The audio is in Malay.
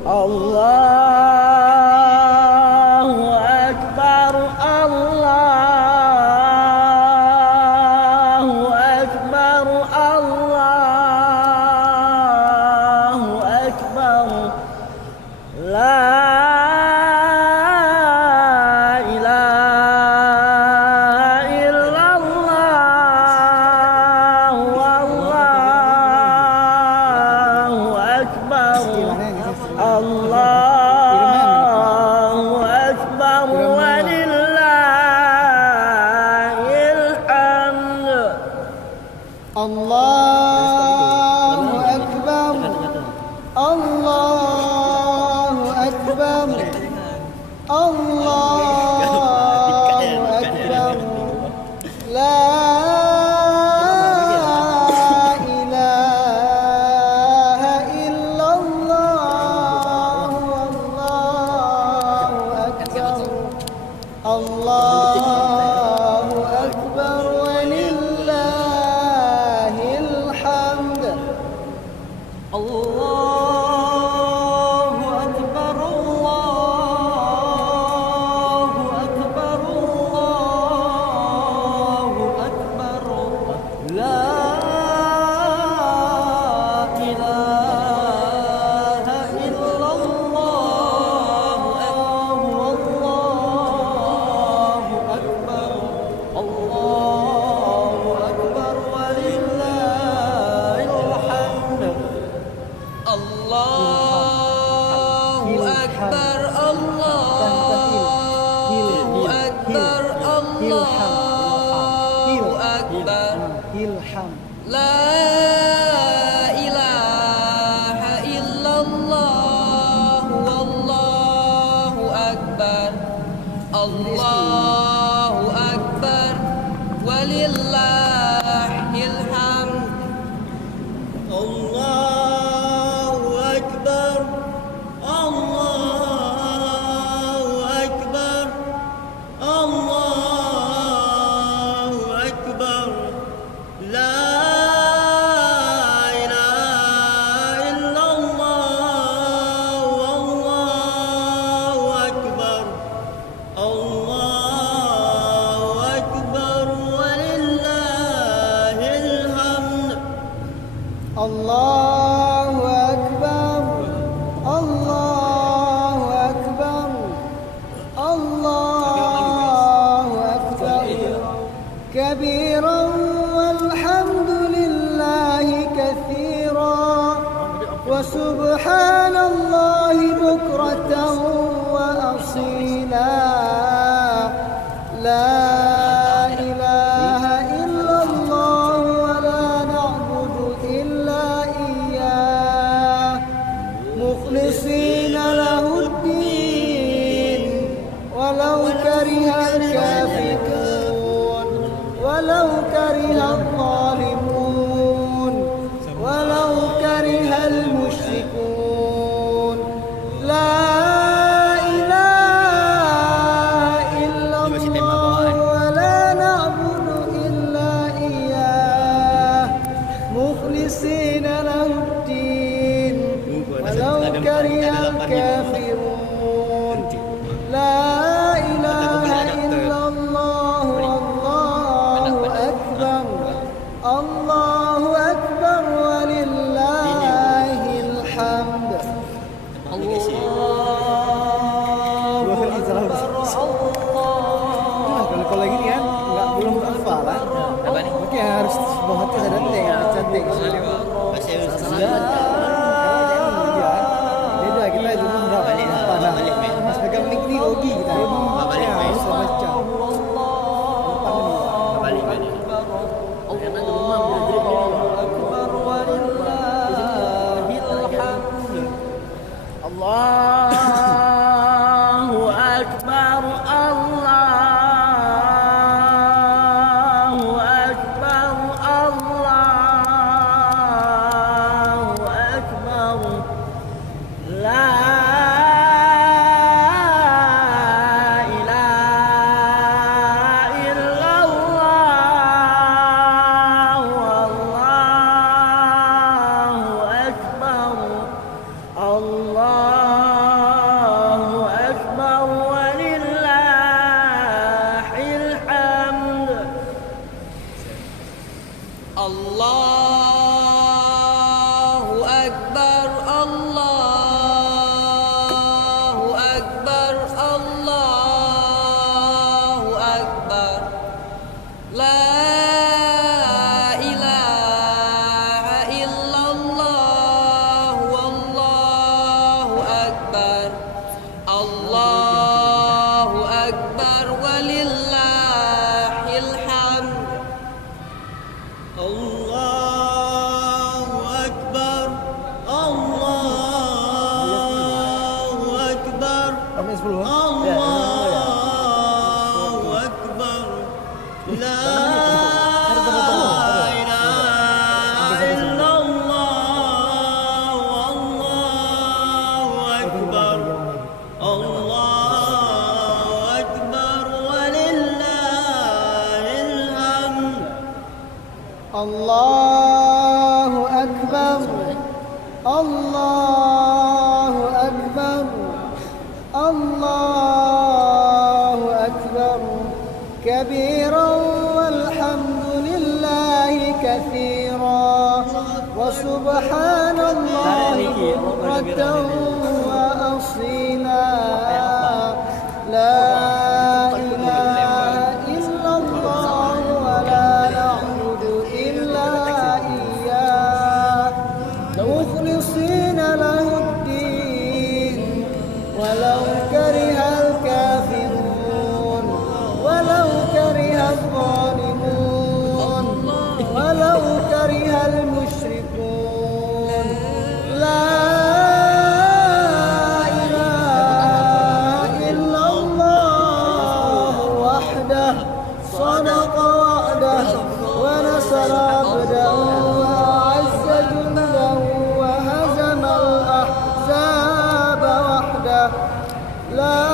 Allahu Akbar, Allahu Akbar, Allahu Akbar. La ilaha illallah, wallahu akbar. Allahu akbar walillahil hamd. Allahu akbar. Allahu akbar. Allahu akbar. La ilaha illallah, wallahu akbar. Allahu akbar walillahil hamd. Allahu akbar, Allahu akbar, Allahu akbar. La ilaha illallah, wallahu akbar. Allahu akbar walillahil hamd. Allahu akbar, Allahu akbar, Allahu akbar. Ilham. La ilaha illallah, wallahu akbar. Allahu akbar walillahil hamd. Allahu akbar, Allahu akbar, Allahu akbar. La ilaha illallah, wallahu akbar. Allahu akbar walillahil hamd. Allahu akbar, Allahu akbar, Allahu akbar. Kabiran walhamdulillahi katsiran wa subhanallahi bukratan wa asila. La ilaha illallah wa la na'budu illa iyyah mukhlisina lahuddin walau karihal kafirun walau karihal zalimun walau karihal musyrikun. La ilaha illallah wa la na'budu illa iyyah mukhlisina lahuddin walau karihal kafirun. La ilaha illallah, wallahu akbar. Allahu akbar walillahil hamd. Allahu akbar. Kalau gini kan enggak belum hafal kan? Apa nih? Oke, harus sebuah hati ada cantik. Beda kita itu berapa balik Mas pegang mic ni ogi kita. Balik harus baca. Balik balik. Karena di rumah akbar walillahil hamd. Allahu akbar, Allahu akbar, Allahu akbar. La Allah الله أكبر ولله الحمد. الله أكبر الله أكبر الله أكبر لا إله إلا الله والله أكبر الله أكبر ولله الحمد. الله أكبر الله أكبر Kami 10. الله أكبر لا إله إلا الله والله أكبر الله أكبر ولله الحمد. الله أكبر الله أكبر الله أكبر كبيرا والحمد لله كثيرا وسبحان الله بكرة وأصيلا لا إله إلا الله ولا نعبد إلا إياه مخلصين له الدين ولو كره الكافرون ولو كره الظالمون ولو كره المشركون لا إله إلا الله وحده صدق وعده ونصر عبده وأعز جنده وهزم الأحزاب وحده لا